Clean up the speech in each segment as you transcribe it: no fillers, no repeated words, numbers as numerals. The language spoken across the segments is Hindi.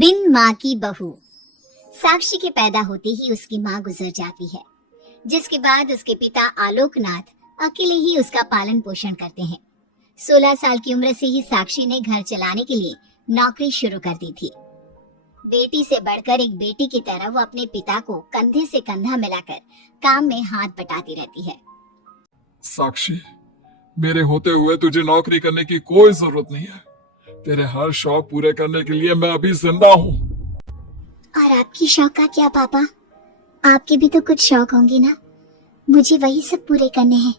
बिन माँ की बहू। साक्षी के पैदा होते ही उसकी माँ गुजर जाती है, जिसके बाद उसके पिता आलोकनाथ अकेले ही उसका पालन पोषण करते हैं। 16 साल की उम्र से ही साक्षी ने घर चलाने के लिए नौकरी शुरू कर दी थी। बेटी से बढ़कर एक बेटी की तरह वो अपने पिता को कंधे से कंधा मिलाकर काम में हाथ बटाती रहती है। साक्षी, मेरे होते हुए तुझे नौकरी करने की कोई जरूरत नहीं है। तेरे हर शौक पूरे करने के लिए मैं अभी जिंदा हूँ। और आपकी शौक का क्या पापा? आपके भी तो कुछ शौक होंगे ना, मुझे वही सब पूरे करने हैं।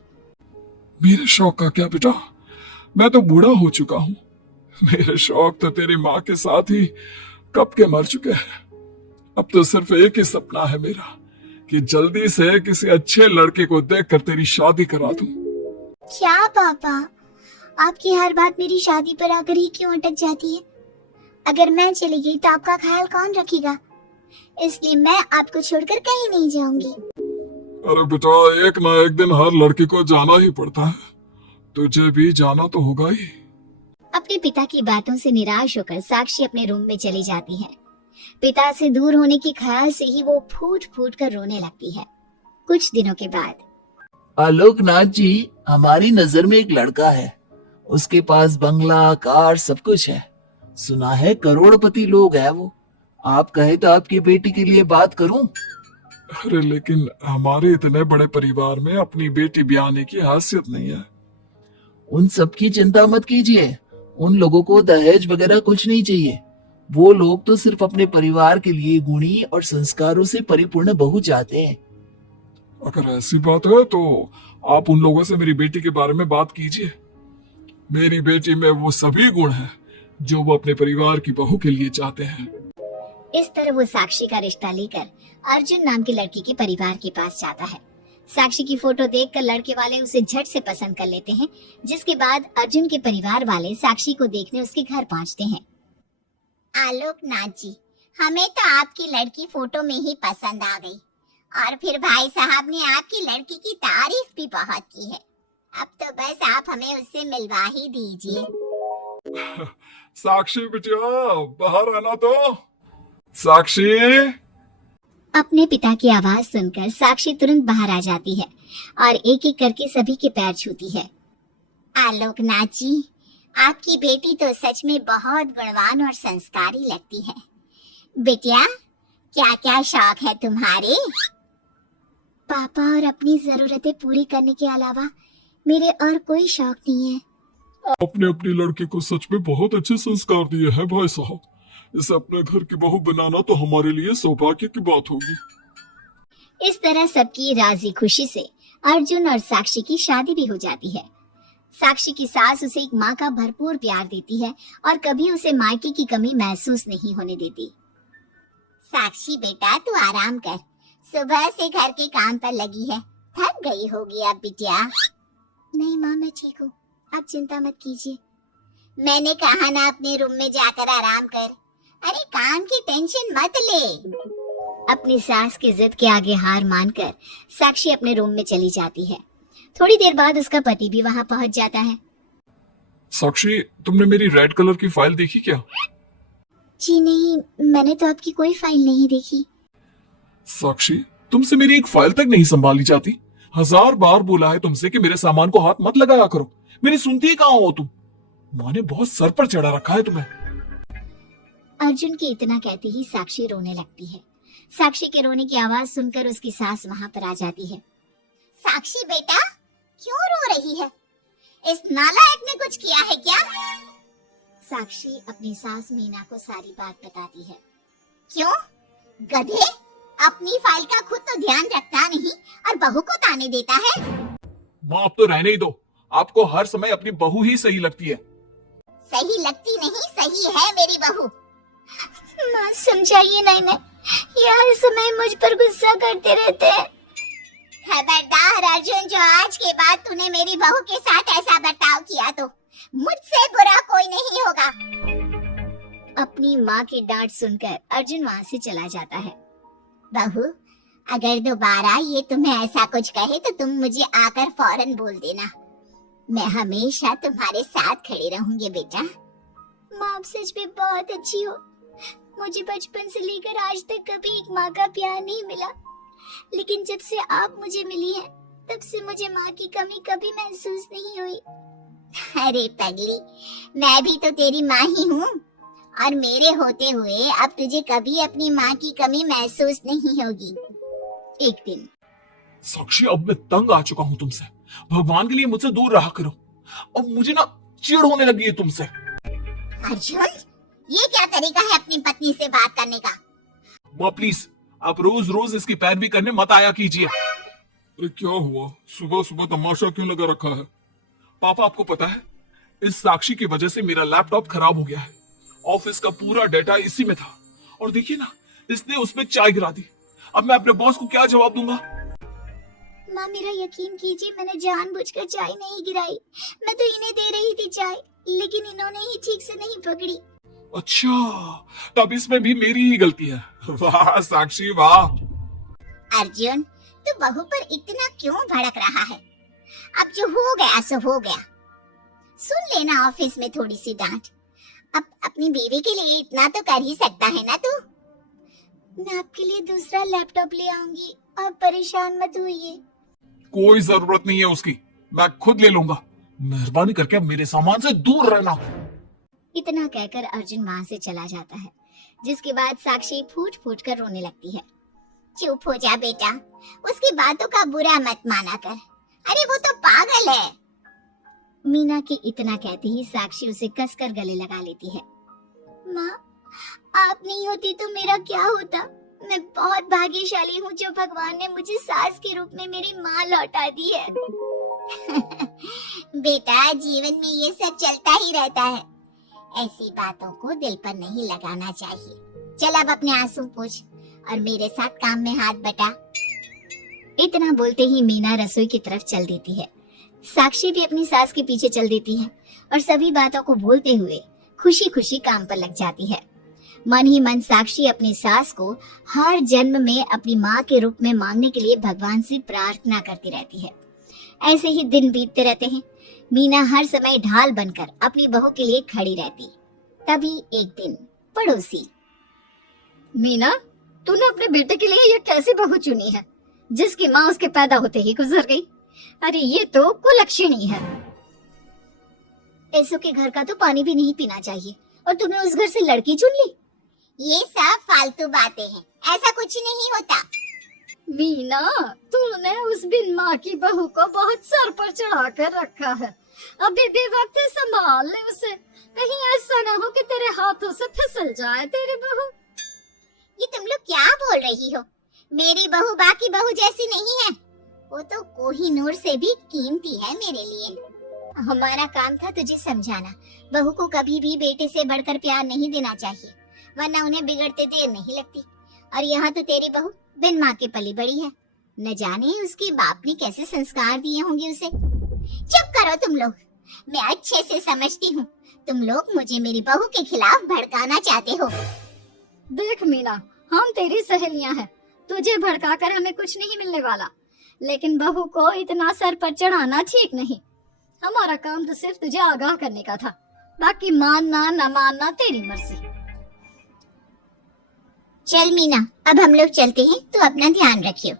मेरे शौक का क्या बेटा, मैं तो बूढ़ा हो चुका हूँ। मेरे शौक तो तेरी माँ के साथ ही कब के मर चुके हैं। अब तो सिर्फ एक ही सपना है मेरा कि जल्दी से किसी अच्छे लड़के को देखकर तेरी शादी करा दूं। क्या पापा, आपकी हर बात मेरी शादी पर आकर ही क्यों अटक जाती है? अगर मैं चली गई तो आपका ख्याल कौन रखेगा? इसलिए मैं आपको छोड़कर कहीं नहीं जाऊंगी। अरे बेटा, एक ना एक दिन हर लड़की को जाना ही पड़ता है। तुझे भी जाना तो होगा ही। अपने पिता की बातों से निराश होकर साक्षी अपने रूम में चली जाती है। पिता से दूर होने के ख्याल से ही वो फूट फूट कर रोने लगती है। कुछ दिनों के बाद आलोकनाथ जी, हमारी नजर में एक लड़का है। उसके पास बंगला, कार, सब कुछ है। सुना है करोड़पति लोग है वो। आप कहे तो आपकी बेटी के लिए बात करूं? अरे लेकिन हमारे इतने बड़े परिवार में अपनी बेटी ब्याहने की हैसियत नहीं है। उन सब की चिंता मत कीजिए। उन लोगों को दहेज वगैरह कुछ नहीं चाहिए। वो लोग तो सिर्फ अपने परिवार के लिए गुणी और संस्कारों से परिपूर्ण बहू चाहते हैं। अगर ऐसी बात है तो आप उन लोगों से मेरी बेटी के बारे में बात कीजिए। मेरी बेटी में वो सभी गुण हैं जो वो अपने परिवार की बहू के लिए चाहते हैं। इस तरह वो साक्षी का रिश्ता लेकर अर्जुन नाम की लड़की के परिवार के पास जाता है। साक्षी की फोटो देखकर लड़के वाले उसे झट से पसंद कर लेते हैं, जिसके बाद अर्जुन के परिवार वाले साक्षी को देखने उसके घर पहुंचते हैं। आलोकनाथ जी, हमें तो आपकी लड़की फोटो में ही पसंद आ गई और फिर भाई साहब ने आपकी लड़की की तारीफ भी बहुत की है। अब तो बस आप हमें उससे मिलवा ही दीजिए। साक्षी बिटिया, बाहर आना तो। साक्षी। अपने पिता की आवाज सुनकर साक्षी तुरंत बाहर आ जाती है और एक एक करके सभी के पैर छूती है। आलोकनाथ जी, आपकी बेटी तो सच में बहुत गुणवान और संस्कारी लगती है। बिटिया, क्या क्या शौक है तुम्हारे? पापा, और अपनी जरूरतें पूरी करने के अलावा मेरे और कोई शौक नहीं है। आपने अपनी लड़की को सच में बहुत अच्छे संस्कार दिए हैं भाई साहब। इसे अपने घर की बहू बनाना तो हमारे लिए सौभाग्य की बात होगी। इस तरह सबकी राजी खुशी से अर्जुन और साक्षी की शादी भी हो जाती है। साक्षी की सास उसे एक माँ का भरपूर प्यार देती है और कभी उसे मायके की कमी महसूस नहीं होने देती। साक्षी बेटा, तू आराम कर। सुबह से घर के काम पर लगी है, थक गई होगी अब बिटिया। नहीं माँ, मैं ठीक हूँ, आप चिंता मत कीजिए। मैंने कहा ना अपने रूम में जाकर आराम कर। अरे काम की टेंशन मत ले। अपनी सास की जिद के आगे हार मानकर साक्षी अपने रूम में चली जाती है। थोड़ी देर बाद उसका पति भी वहां पहुंच जाता है। साक्षी, तुमने मेरी रेड कलर की फाइल देखी क्या? जी नहीं, मैंने तो आपकी कोई फाइल नहीं देखी। साक्षी, तुमसे मेरी एक फाइल तक नहीं संभाली जाती। 1000 बार बोला है तुमसे कि मेरे सामान को हाथ मत लगाया करो। मेरी सुनती ही कहाँ हो तुम? माँ ने बहुत सर पर चढ़ा रखा है तुम्हें। अर्जुन के इतना कहते ही साक्षी रोने लगती है। साक्षी के रोने की आवाज सुनकर उसकी सास वहां पर आ जाती है। साक्षी बेटा, क्यों रो रही है? इस नालायक ने कुछ किया है क्या? साक्षी अपनी सास मीना को सारी बात बताती है। क्यों? गधे, अपनी फाइल का खुद तो ध्यान रखता नहीं और बहू को ताने देता है। माँ, अब तो रहने ही दो। आपको हर समय अपनी बहू ही सही लगती है। सही लगती नहीं, सही है मेरी बहू। माँ समझाइए ना इन्हें, ये हर समय मुझ पर गुस्सा करते रहते हैं। खबरदार अर्जुन, जो आज के बाद तूने मेरी बहू के साथ ऐसा बर्ताव किया तो मुझसे बुरा कोई नहीं होगा। अपनी माँ की डांट सुनकर अर्जुन वहाँ से चला जाता है। बहू, अगर दोबारा ये तुम्हें ऐसा कुछ कहे तो तुम मुझे आकर फौरन बोल देना। मैं हमेशा तुम्हारे साथ खड़ी रहूंगी बेटा। माँ, आप सच में बहुत अच्छी हो। मुझे बचपन से लेकर आज तक कभी एक माँ का प्यार नहीं मिला, लेकिन जब से आप मुझे मिली हैं, तब से मुझे माँ की कमी कभी महसूस नहीं हुई। अरे पगली, मैं भी तो तेरी माँ ही हूँ, और मेरे होते हुए अब तुझे कभी अपनी माँ की कमी महसूस नहीं होगी। एक दिन साक्षी, अब मैं तंग आ चुका हूँ तुमसे। भगवान के लिए मुझसे दूर रहा करो। अब मुझे ना चिढ़ होने लगी है तुमसे। अर्जुन, ये क्या तरीका है अपनी पत्नी से बात करने का? माँ प्लीज, आप रोज रोज इसकी पैरवी करने मत आया कीजिए। अरे क्या हुआ, सुबह सुबह तमाशा क्यों लगा रखा है? पापा, आपको पता है, इस साक्षी की वजह से मेरा लैपटॉप खराब हो गया है। ऑफिस का पूरा डेटा इसी में था, और देखिए ना, इसने उसमें चाय गिरा दी। अब मैं अपने बॉस को क्या जवाब दूंगा? माँ, मेरा यकीन कीजिए, मैंने जानबूझकर चाय नहीं गिराई। मैं तो इन्हें दे रही थी चाय, लेकिन इन्होंने ही ठीक से नहीं पकड़ी। अच्छा, तब इसमें भी मेरी ही गलती है। वाह साक्षी वाह। अर्जुन, तू बहू पर इतना क्यों भड़क रहा है? अब जो हो गया सो हो गया। सुन लेना ऑफिस में थोड़ी सी डांट। अब अपनी बीवी के लिए इतना तो कर ही सकता है ना तू? मैं आपके लिए दूसरा लैपटॉप ले आऊंगी, आप परेशान मत होइए। कोई जरूरत नहीं है उसकी, मैं खुद ले लूंगा। मेहरबानी करके अब मेरे सामान से दूर रहना। इतना कहकर अर्जुन वहां से चला जाता है, जिसके बाद साक्षी फूट फूट कर रोने लगती है। चुप हो जा बेटा, उसकी बातों का बुरा मत माना कर। अरे वो तो पागल है। मीना के इतना कहते ही साक्षी उसे कसकर गले लगा लेती है। माँ, आप नहीं होती तो मेरा क्या होता? मैं बहुत भाग्यशाली हूँ जो भगवान ने मुझे सास के रूप में मेरी माँ लौटा दी है। बेटा, जीवन में ये सब चलता ही रहता है, ऐसी बातों को दिल पर नहीं लगाना चाहिए। चल अब अपने आंसू पोंछ और मेरे साथ काम में हाथ बटा। इतना बोलते ही मीना रसोई की तरफ चल देती है। साक्षी भी अपनी सास के पीछे चल देती है और सभी बातों को भूलते हुए खुशी खुशी काम पर लग जाती है। मन ही मन साक्षी अपनी सास को हर जन्म में अपनी माँ के रूप में मांगने के लिए भगवान से प्रार्थना करती रहती है। ऐसे ही दिन बीतते रहते हैं। मीना हर समय ढाल बनकर अपनी बहू के लिए खड़ी रहती। तभी एक दिन पड़ोसी, मीना, तूने अपने बेटे के लिए ये कैसी बहू चुनी है जिसकी माँ उसके पैदा होते ही गुजर गई? अरे ये तो कुलक्षणी है। ऐसो के घर का तो पानी भी नहीं पीना चाहिए और तूने उस घर से लड़की चुन ली। ये सब फालतू बातें हैं, ऐसा कुछ नहीं होता। मीना, तूने उस बिन माँ की बहू को बहुत सर पर चढ़ा कर रखा है। अभी भी वक्त है, संभाल ले उसे, कहीं ऐसा ना हो कि तेरे हाथों से फिसल जाए तेरी बहू। ये तुम लोग क्या बोल रही हो? मेरी बहू बाकी बहू जैसी नहीं है, वो तो कोहिनूर से भी कीमती है मेरे लिए। हमारा काम था तुझे समझाना, बहू को कभी भी बेटे से बढ़कर प्यार नहीं देना चाहिए, वरना उन्हें बिगड़ते देर नहीं लगती। और यहाँ तो तेरी बहू बिन माँ के पली बड़ी है, न जाने उसके बाप ने कैसे संस्कार दिए होंगे उसे। चुप करो तुम लोग, मैं अच्छे से समझती हूँ तुम लोग मुझे मेरी बहू के खिलाफ भड़काना चाहते हो। देख मीना, हम तेरी सहेलियां हैं, तुझे भड़काकर हमें कुछ नहीं मिलने वाला, लेकिन बहू को इतना सर पर चढ़ाना ठीक नहीं। हमारा काम तो सिर्फ तुझे आगाह करने का था, बाकी मानना न मानना तेरी मर्जी। चल मीना, अब हम लोग चलते हैं, तो अपना ध्यान रखियो।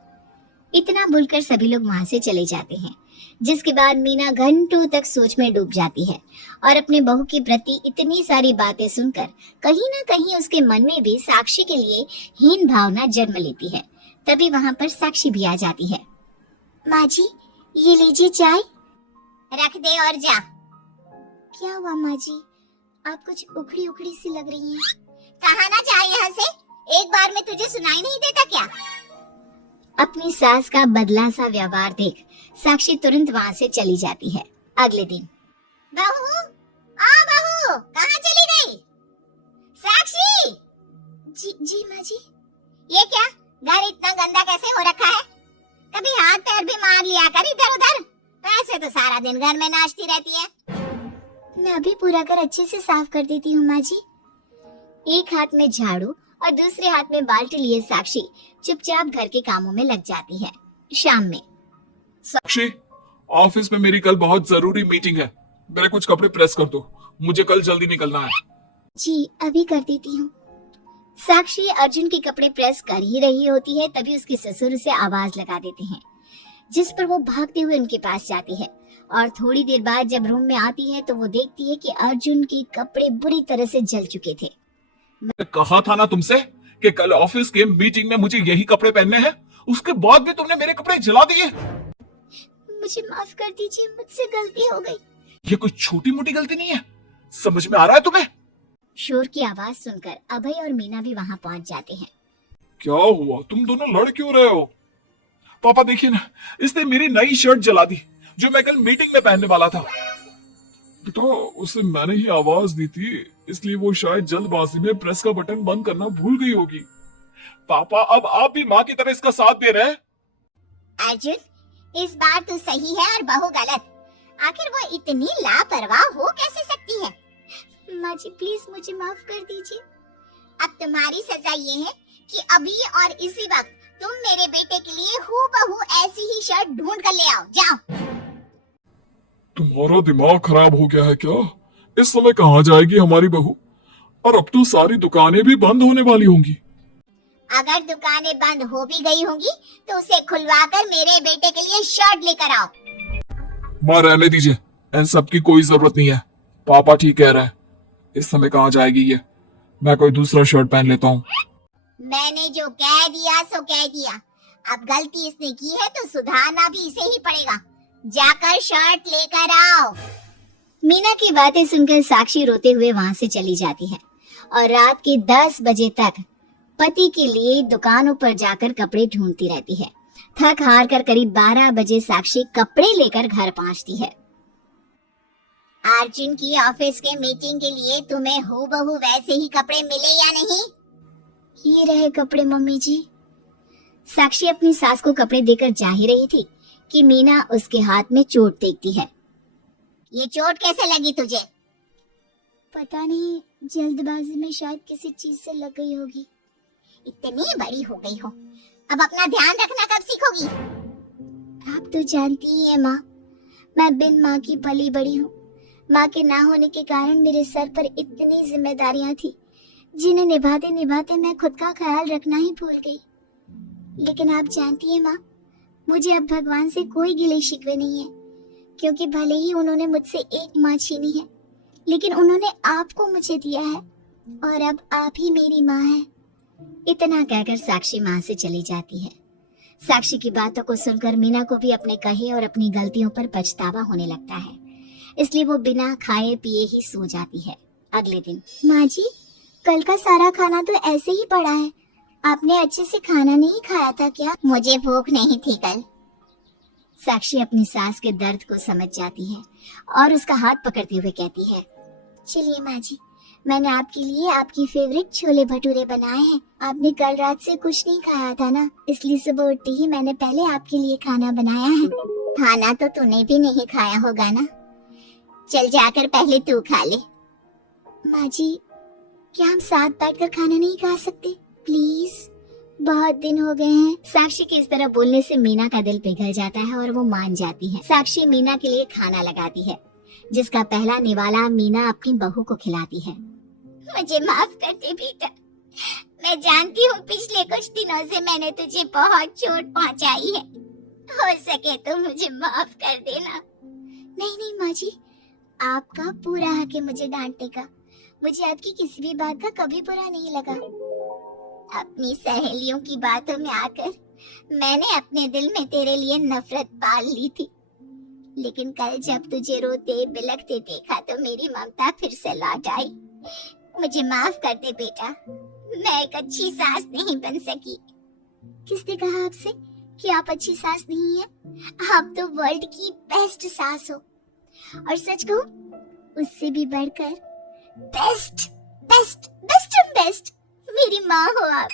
इतना बोलकर सभी लोग वहां से चले जाते हैं, जिसके बाद मीना घंटों तक सोच में डूब जाती है और अपने बहू के प्रति इतनी सारी बातें सुनकर कहीं ना कहीं उसके मन में भी साक्षी के लिए हीन भावना जन्म लेती है। तभी वहां पर साक्षी भी आ जाती है। माँ जी, ये लीजिए चाय। रख दे और जा। क्या हुआ माँ जी, आप कुछ उखड़ी उखड़ी सी लग रही हैं। कहा ना जाए यहाँ से, एक बार में तुझे सुनाई नहीं देता क्या? अपनी सास का बदला सा व्यवहार देख साक्षी तुरंत वहां से चली जाती है। अगले दिन, बहू, बहू, कहाँ चली गई? साक्षी! जी माँ जी। ये क्या, घर इतना गंदा कैसे हो रखा है? कभी हाथ पैर भी मार लिया कर इधर उधर, वैसे तो सारा दिन घर में नाचती रहती है। मैं अभी पूरा घर अच्छे से साफ कर देती हूँ माँ जी। एक हाथ में झाड़ू और दूसरे हाथ में बाल्टी लिए साक्षी चुपचाप घर के कामों में लग जाती है। शाम में, साक्षी, ऑफिस में मेरी कल बहुत जरूरी मीटिंग है, मेरे कुछ कपड़े प्रेस कर दो, मुझे कल जल्दी निकलना है। जी अभी कर देती हूँ। साक्षी अर्जुन के कपड़े प्रेस कर ही रही होती है, तभी उसके ससुर उसे आवाज लगा देते हैं, जिस पर वो भागते हुए उनके पास जाती है। और थोड़ी देर बाद जब रूम में आती है तो वो देखती है कि अर्जुन के कपड़े बुरी तरह से जल चुके थे। मैं कहा था ना तुमसे कि कल ऑफिस के मीटिंग में मुझे यही कपड़े पहनने हैं, उसके बाद भी तुमने मेरे कपड़े जला दिए। मुझे माफ कर दीजिए, मुझसे गलती हो गई। ये कोई छोटी मोटी गलती नहीं है, समझ में आ रहा है तुम्हें? शोर की आवाज सुनकर अभय और मीना भी वहां पहुंच जाते हैं। क्या हुआ, तुम दोनों लड़ क्यों रहे हो? पापा देखिए ना, इसने मेरी नई शर्ट जला दी जो मैं कल मीटिंग में पहनने वाला था। बेटा उसे मैंने ही आवाज दी थी, इसलिए वो शायद जल्दबाजी में प्रेस का बटन बंद करना भूल गई होगी। पापा अब आप भी माँ की तरह इसका साथ दे रहे हैं। अर्जुन, इस बार तू सही है और बहू गलत। आखिर वो इतनी लापरवाह हो कैसे सकती है? माँ जी प्लीज मुझे माफ कर दीजिए। अब तुम्हारी सजा ये है कि अभी और इसी वक्त तुम मेरे बेटे के लिए हूबहू ऐसी ही शर्ट ढूंढ कर ले आओ। जाओ। तुम्हारा दिमाग खराब हो गया है क्या? इस समय कहाँ जाएगी हमारी बहू? और अब तो सारी दुकानें भी बंद होने वाली होंगी। अगर दुकानें बंद हो भी गई होंगी तो उसे खुलवाकर मेरे बेटे के लिए शर्ट लेकर आओ। माँ रहने दीजिए, इन सब की कोई जरूरत नहीं है। पापा ठीक कह रहे हैं, इस समय कहाँ जाएगी ये? मैं कोई दूसरा शर्ट पहन लेता हूँ। मैंने जो कह दिया सो कह दिया। अब गलती इसने की है तो सुधारना भी इसे ही पड़ेगा। जाकर शर्ट लेकर आओ। मीना की बातें सुनकर साक्षी रोते हुए वहां से चली जाती है और रात के 10 बजे तक पति के लिए दुकानों पर जाकर कपड़े ढूंढती रहती है। थक हार कर करीब 12 बजे साक्षी कपड़े लेकर घर पहुंचती है। अर्जुन की ऑफिस के मीटिंग के लिए तुम्हें हूबहू वैसे ही कपड़े मिले या नहीं? ये रहे कपड़े मम्मी जी। साक्षी अपनी सास को कपड़े देकर जा ही रही थी कि मीना उसके हाथ में चोट देखती है। ये चोट कैसे लगी तुझे? पता नहीं, जल्दबाजी में शायद किसी चीज से लग गई होगी। इतनी बड़ी हो गई हो, अब अपना ध्यान रखना कब सीखोगी? आप तो जानती ही हैं माँ, मैं बिन माँ की पली बड़ी हूँ। माँ के ना होने के कारण मेरे सर पर इतनी जिम्मेदारियां थी जिन्हें निभाते निभाते मैं खुद का ख्याल रखना ही भूल गई। लेकिन आप जानती हैं माँ, मुझे अब भगवान से कोई गिले शिकवे नहीं है, क्योंकि भले ही उन्होंने मुझसे एक माँ छीनी है, लेकिन उन्होंने आपको मुझे दिया है और अब आप ही मेरी माँ है। इतना कहकर साक्षी माँ से चली जाती है। साक्षी की बातों को सुनकर मीना को भी अपने कहे और अपनी गलतियों पर पछतावा होने लगता है, इसलिए वो बिना खाए पिए ही सो जाती है। अगले दिन, माँ जी कल का सारा खाना तो ऐसे ही पड़ा है, आपने अच्छे से खाना नहीं खाया था क्या? मुझे भूख नहीं थी कल। साक्षी अपनी सास के दर्द को समझ जाती है और उसका हाथ पकड़ते हुए कहती है, चलिए माँ जी, मैंने आपके लिए आपकी फेवरेट छोले भटूरे बनाए हैं। आपने कल रात से कुछ नहीं खाया था ना, इसलिए सुबह उठते ही मैंने पहले आपके लिए खाना बनाया है। खाना तो तूने भी नहीं खाया होगा ना, चल जाकर पहले तू खा ले। माँ जी क्या हम साथ बैठकर खाना नहीं खा सकते प्लीज? बहुत दिन हो गए हैं। साक्षी के इस तरह बोलने से मीना का दिल पिघल जाता है और वो मान जाती है। साक्षी मीना के लिए खाना लगाती है, जिसका पहला निवाला मीना अपनी बहू को खिलाती है। मुझे माफ कर दे बेटा, मैं जानती हूँ पिछले कुछ दिनों से मैंने तुझे बहुत चोट पहुँचाई है, हो सके तो मुझे माफ कर देना। नहीं नहीं माँ जी, आपका पूरा हक है मुझे डांटने का। मुझे आपकी किसी भी बात का कभी बुरा नहीं लगा। अपनी सहेलियों की बातों में आकर मैंने अपने दिल में तेरे लिए नफरत पाल ली थी, लेकिन कल जब तुझे रोते बिलखते देखा तो मेरी ममता फिर से लौट आई। मुझे माफ कर दे बेटा, मैं एक अच्छी सास नहीं बन सकी। किसने कहा आपसे कि आप अच्छी सास नहीं हैं? आप तो वर्ल्ड की बेस्ट सास हो, और सच कहूं उससे भी बढ़कर बेस्ट बेस्ट बेस्ट बेस्ट मेरी माँ हो आप।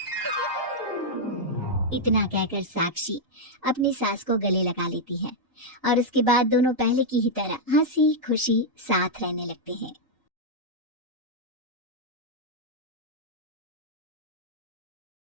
इतना कहकर साक्षी अपनी सास को गले लगा लेती है और उसके बाद दोनों पहले की ही तरह हंसी खुशी साथ रहने लगते हैं।